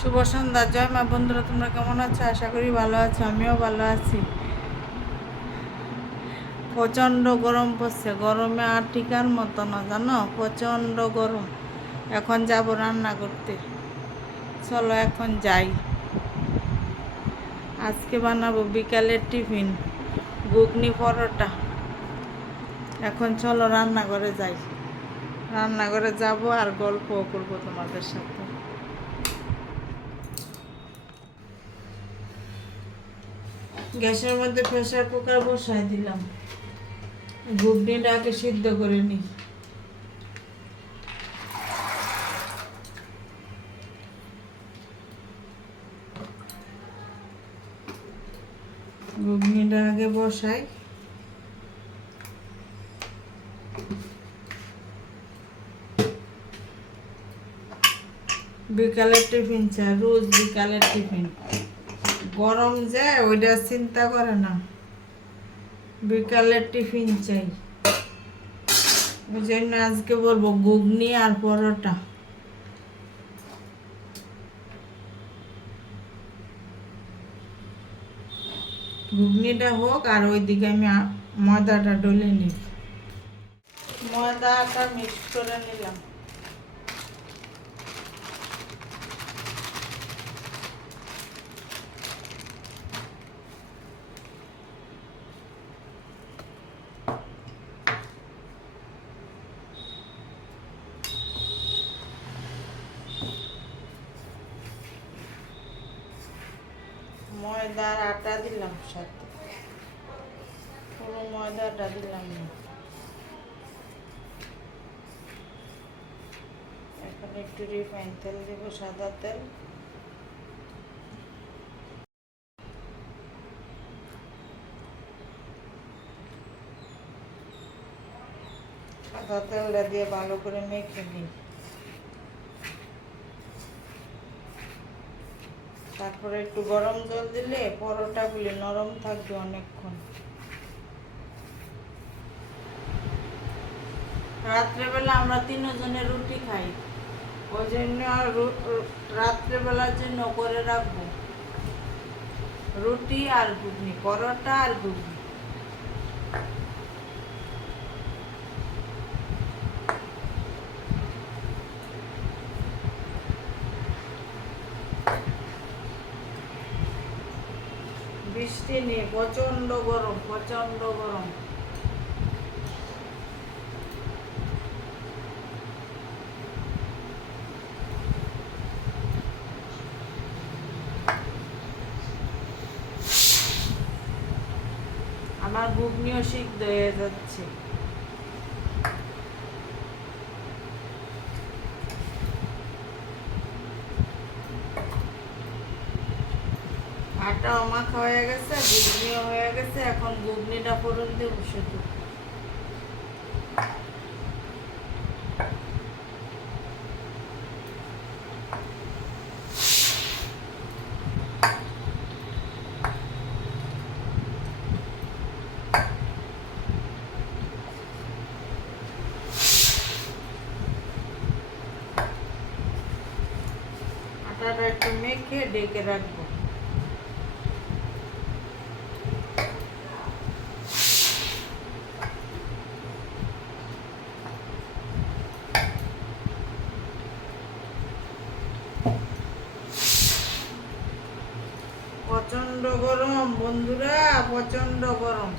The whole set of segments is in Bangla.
শুভ সন্ধ্যা। জয় মা। বন্ধুরা, তোমরা কেমন আছো? আশা করি ভালো আছো। আমিও ভালো আছি। প্রচণ্ড গরম পড়ছে। গরমে আর টিকার মতো না, জানো, প্রচণ্ড গরম। এখন যাব রান্না করতে। চলো এখন যাই। আজকে বানাবো বিকালের টিফিন, ঘুগনি পরোটা। এখন চলো রান্নাঘরে যাই। রান্নাঘরে যাব আর গল্পও করবো তোমাদের সাথে। গ্যাসের মধ্যে প্রেসার কুকার বসাই দিলাম। ঘুগনিটা আগে সিদ্ধ করে নিই। ঘুগনিটা আগে বসাই। বিকালের টিফিন চাই, রোজ বিকালের টিফিন। গরম যে ওইটা চিন্তা করে না, বিকালের টিফিন চাই। ওই জন্য আজকে বলবো ঘুগনি আর পরোটা। ঘুগনিটা হোক আর ওইদিকে আমি ময়দাটা ডলে নিই। ময়দাটা মিক্স করে নিলাম। ময়দার আটা দিলাম সাথে, পুরো ময়দাটা দিলাম না। এখন একটু রিফাইন তেল দেবো, সাদা তেল। সাদা তেলটা দিয়ে ভালো করে মেখে নিই। তারপরে একটু গরম জল দিলে পরোটাগুলি নরম থাকবে অনেকক্ষণ। রাত্রেবেলা আমরা তিনজনে রুটি খাই, ওই জন্য রাত্রেবেলার জন্য করে রাখবো রুটি আর ঘুগনি, পরোটা আর ঘুগনি। বৃষ্টি নেই, প্রচন্ড গরম, প্রচন্ড গরম। আমার ঘুগনিও সিদ্ধ হয়ে যাচ্ছে। আটাও মাখা হয়ে গেছে, ঘুগনিও হয়ে গেছে। এখন ঘুগনিটা ফোড়ন দিয়ে বসে দেব। আটাটা একটু মেখে ডেকে রাখবো। প্রচন্ড গরম বন্ধুরা, প্রচন্ড গরম।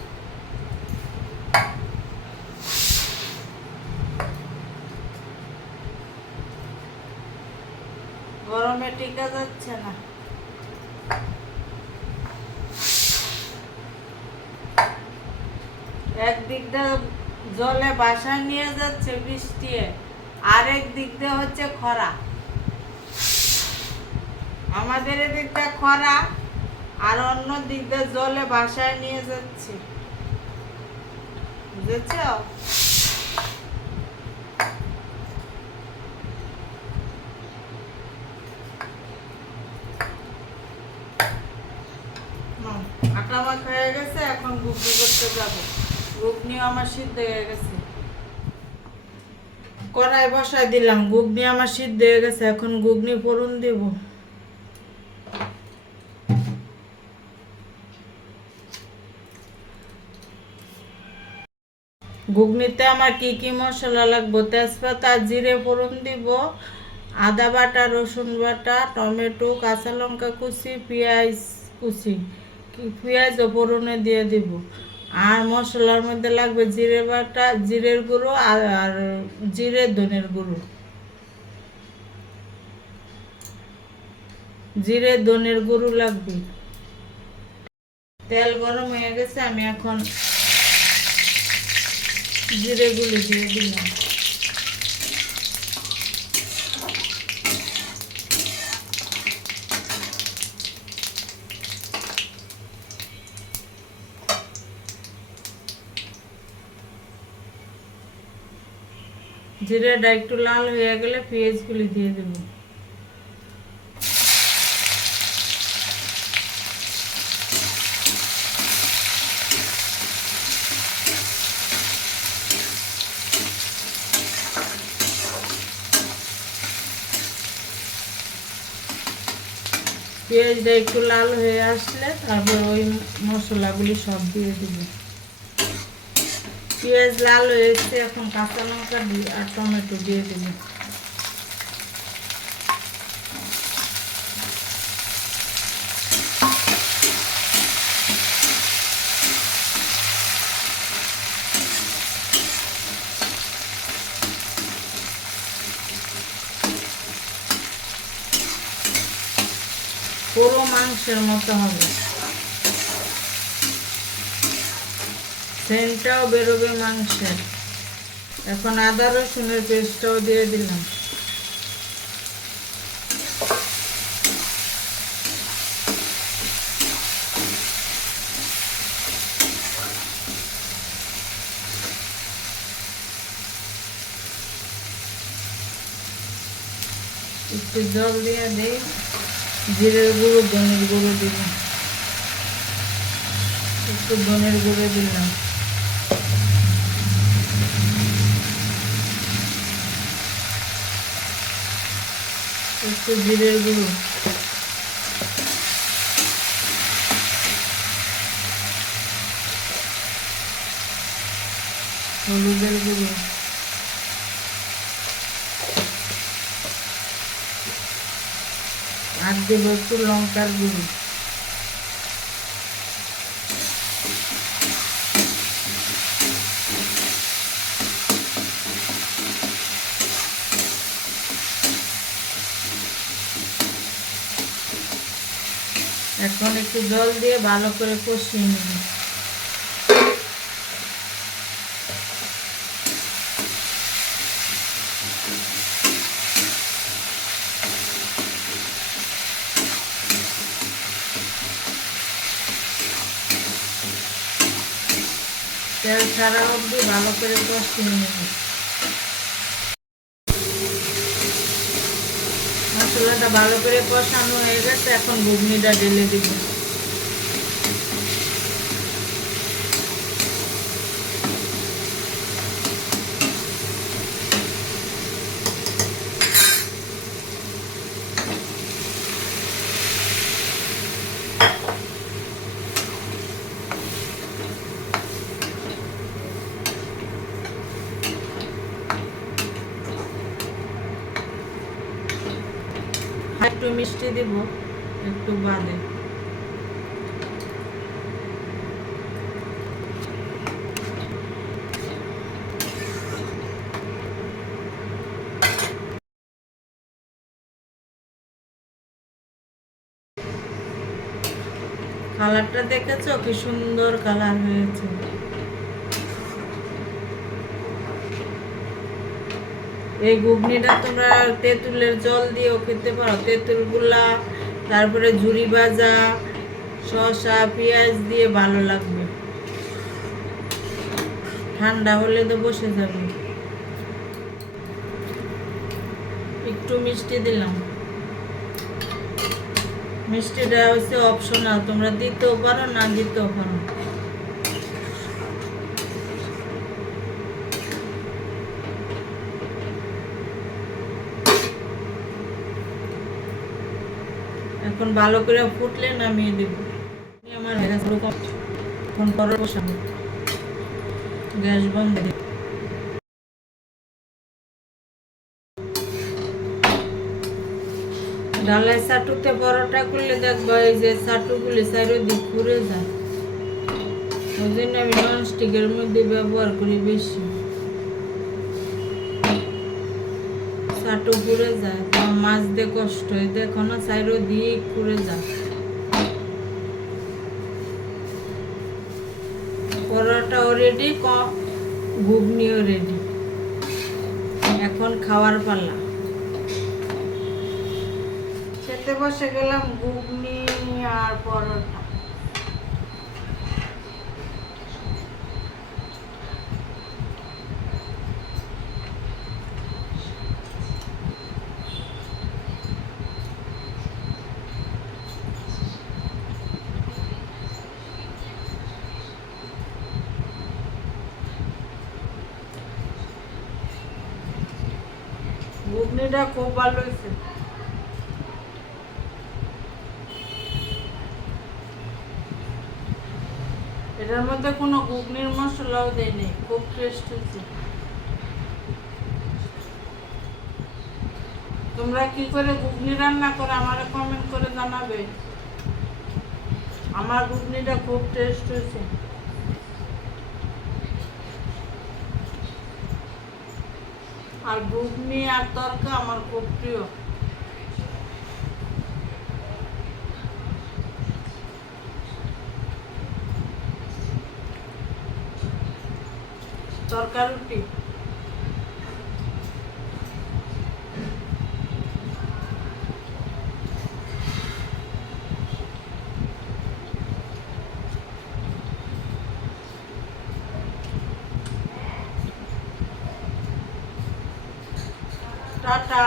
গরমে টিকা যাচ্ছে না। একদিক দিয়ে জলে বাসা নিয়ে যাচ্ছে বৃষ্টি, আরেক দিক দিয়ে হচ্ছে খরা। আমাদের এদিকটা খরা, আর অন্য দিক দিয়ে জলে বাসায় নিয়ে যাচ্ছে, বুঝেছ? আটা মাখা হয়ে গেছে, এখন ঘুগনি করতে যাব। ঘুগনিও আমার সিদ্ধ হয়ে গেছে। কড়াই বসাই দিলাম, ঘুগনি আমার সিদ্ধ হয়ে গেছে। এখন ঘুগনি ফোড়ন দেব। ঘুগনিতে আমার কি কি মশলা লাগবে? তেজপাতা, জিরে ফোড়ন দিব, আদা বাটা, রসুন বাটা, টমেটো, কাঁচা লঙ্কা কুচি, পেঁয়াজ কুচি, পেঁয়াজও ফোড়নে দিয়ে দিব। আর মশলার মধ্যে লাগবে জিরে বাটা, জিরের গুঁড়ো আর জিরে ধনের গুঁড়ো, জিরে ধনের গুঁড়ো লাগবে। তেল গরম হয়ে গেছে, আমি এখন জিরে গুঁড়ো দিয়ে দিলাম। জিরেটা একটু লাল হয়ে গেলে পেঁয়াজগুলি দিয়ে দেব। পেঁয়াজটা একটু লাল হয়ে আসলে তারপর ওই মশলাগুলি সব দিয়ে দেব। পেঁয়াজ লাল হয়েছে, এখন কাঁচা লঙ্কা আর টমেটো দিয়ে দেব। পুরো মাংসের মতো হবে, সেন্টটাও বেরোবে মাংসের। এখন আদা রসুনের পেস্টটাও দিয়ে দিলাম। একটু জল দিয়ে দিই, জিরের গুঁড়ো ধনের গুঁড়ো দিব, একটু ধনের গুঁড়ো দিলাম, একটু জিরের গুঁড়ো, হলুদের গুঁড়ো, আর দেবো একটু লঙ্কার গুঁড়ো। এখন একটু জল দিয়ে ভালো করে কষিয়ে নেব। তেল ছাড়া অবধি ভালো করে কষিয়ে নেব। মশলাটা ভালো করে কষানো হয়ে গেছে, এখন ঘুগনিটা ঢেলে দিব। একটু মিষ্টি দিব একটু বাদে। কালারটা দেখেছো কি সুন্দর কালার হয়েছে। এই ঘুগনিটা তোমরা তেঁতুলের জল দিয়েও খেতে পারো, তেঁতুল গুলা, তারপরে ঝুরি ভাজা, শসা, পেঁয়াজ দিয়ে ভালো লাগবে। ঠান্ডা হলে তো বসে যাবে। একটু মিষ্টি দিলাম, মিষ্টিটা হচ্ছে অপশনাল, তোমরা দিতেও পারো না দিতেও পারো। এখন ভালো করে ফুটলে নামিয়ে দেব। আমার এখন পরে বসাবো। গ্যাস বন্ধ। ডালাই চাটুতে পরোটা করলে দেখবা এই যে চাটুগুলি চারিদিক পুড়ে যায়, ওই জন্য আমি ননস্টিকের মধ্যে ব্যবহার করি বেশি। চাটু পুড়ে যায়, মাছ দিয়ে কষ্ট হয়, দেখো না চারিদিক পুড়ে যায়। পরোটাও রেডি, ঘুগনিও রেডি, এখন খাওয়ার পালা। খেতে বসে গেলাম ঘুগনি আর পরোটা। ঘুগনিটা খুব ভালো হয়েছে। এটার মধ্যে কোনো ঘুগনির মশলাও দেয়নি, খুব টেস্ট হয়েছে। তোমরা কি করে ঘুগনি রান্না করো আমার কমেন্ট করে জানাবে। আমার ঘুগনিটা খুব টেস্ট হয়েছে। আর ঘুগনি আর তরকা আমার খুব প্রিয়। তরকা রুটি। টাটা।